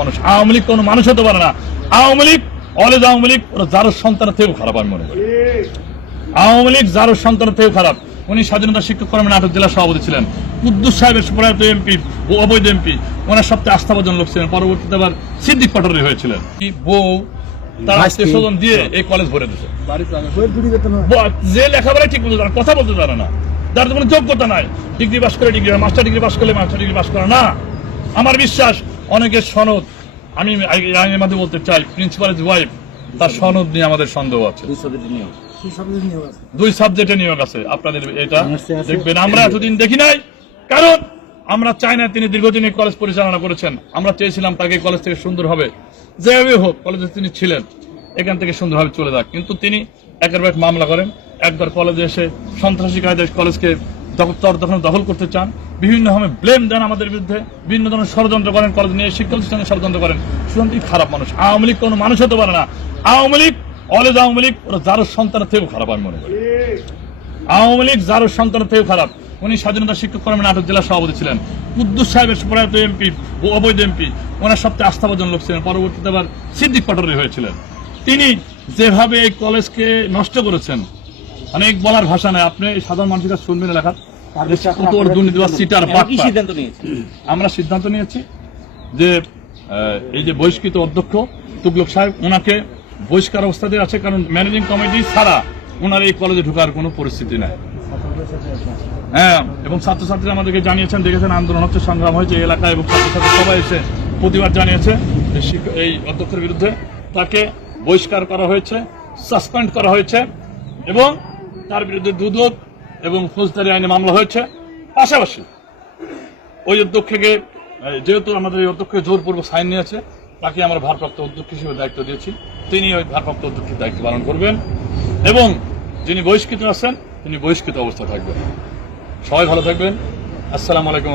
মানুষ। আওয়ামী লীগ কোনো মানুষ হতে পারে না। আওয়ামী লীগ অলেজ আওয়ামী লীগ ওরা যারোর সন্তানের থেকেও খারাপ আমি মনে করি। আওয়ামী লীগ যারোর সন্তানের থেকেও খারাপ। উনি স্বাধীনতা শিক্ষক কর্মী নাটক জেলা সভাপতি ছিলেন। কুদ্দুস সাহেবের প্রয়াত এমপি অবৈধ এমপি ওনার সবচেয়ে আস্থাভাজন লোক ছিলেন। পরবর্তীতে আবার সিদ্দিক পাটরি হয়েছিলেন। বউ তার আত্মীয় স্বজন দিয়ে এই কলেজ ভরে দিয়েছে। যে লেখাপড়া ঠিক মতো জানে কথা বলতে জানে না। যার তো কোনো যোগ্যতা নাই। ডিগ্রি পাস করে ডিগ্রি মাস্টার ডিগ্রি পাস করলে মাস্টার ডিগ্রি পাস করে না। আমার বিশ্বাস অনেকের সনদ আমি আইনের মাধ্যমে বলতে চাই প্রিন্সিপাল ওয়াইফ তার সনদ নিয়ে আমাদের সন্দেহ আছে। দুই সাবজেক্টে নিয়োগ আছে। আপনাদের এটা দেখবেন। আমরা এতদিন দেখি নাই। কারণ আমরা চাই না তিনি দীর্ঘদিন কলেজ পরিচালনা করেছেন। আমরা চেয়েছিলাম তাকে কলেজ থেকে সুন্দর হবে। যেভাবে হোক কলেজে তিনি ছিলেন। এখান থেকে সুন্দরভাবে চলে যাক। কিন্তু তিনি একের মামলা করেন। একবার কলেজে এসে সন্ত্রাসী কায়দায় কলেজকে তখন দখল করতে চান ব্লেম দেন আমাদের বিরুদ্ধে, বিভিন্ন ধরনের ষড়যন্ত্র করেন কলেজ নিয়ে ষড়যন্ত্র করেন। সুতরাং খারাপ মানুষ। আওয়ামী লীগ কোনো মানুষ হতে পারে না। আওয়ামী লীগ অলেজ আওয়ামী লীগ, ওরা যারোর সন্তানের থেকেও খারাপ আমি মনে করি। আওয়ামী লীগ সন্তানের থেকেও খারাপ। উনি স্বাধীনতা শিক্ষক কর্মী নাটক জেলা সভাপতি ছিলেন। কুদ্দুস সাহেবের প্রয়াত এমপি অবৈধ এমপি, ওনার সবচেয়ে আস্থাভাজন লোক ছিলেন। পরবর্তীতে আবার সিদ্দিক পাটরি হয়েছিলেন। তিনি যেভাবে এই কলেজকে নষ্ট করেছেন অনেক বলার ভাষা নাই। আপনি এই সাধারণ মানুষের কাছে শুনবেন নিয়েছে আমরা সিদ্ধান্ত নিয়েছি যে এই যে বহিষ্কৃত অধ্যক্ষ তুগলক সাহেব ওনাকে বহিষ্কার অবস্থাতে আছে কারণ ম্যানেজিং কমিটি ছাড়া ওনার এই কলেজে ঢোকার কোনো পরিস্থিতি নাই। হ্যাঁ এবং ছাত্রছাত্রীরা আমাদেরকে জানিয়েছেন দেখেছেন আন্দোলন হচ্ছে সংগ্রাম হয়েছে এই এলাকায় এবং ছাত্রছাত্রী সবাই এসে প্রতিবাদ জানিয়েছে এই অধ্যক্ষের বিরুদ্ধে তাকে বহিষ্কার করা হয়েছে সাসপেন্ড করা হয়েছে এবং তার বিরুদ্ধে দুদক এবং ফৌজদারি আইনে মামলা হয়েছে। পাশাপাশি ওই অধ্যক্ষকে যেহেতু আমাদের এই অধ্যক্ষ জোরপূর্বক সাইন নিয়েছে, তাকে আমরা ভারপ্রাপ্ত অধ্যক্ষ হিসেবে দায়িত্ব দিয়েছি। তিনি ওই ভারপ্রাপ্ত অধ্যক্ষের দায়িত্ব পালন করবেন এবং যিনি বহিষ্কৃত আছেন, তিনি বহিষ্কৃত অবস্থা থাকবেন। সবাই ভালো থাকবেন। আসসালামু আলাইকুম।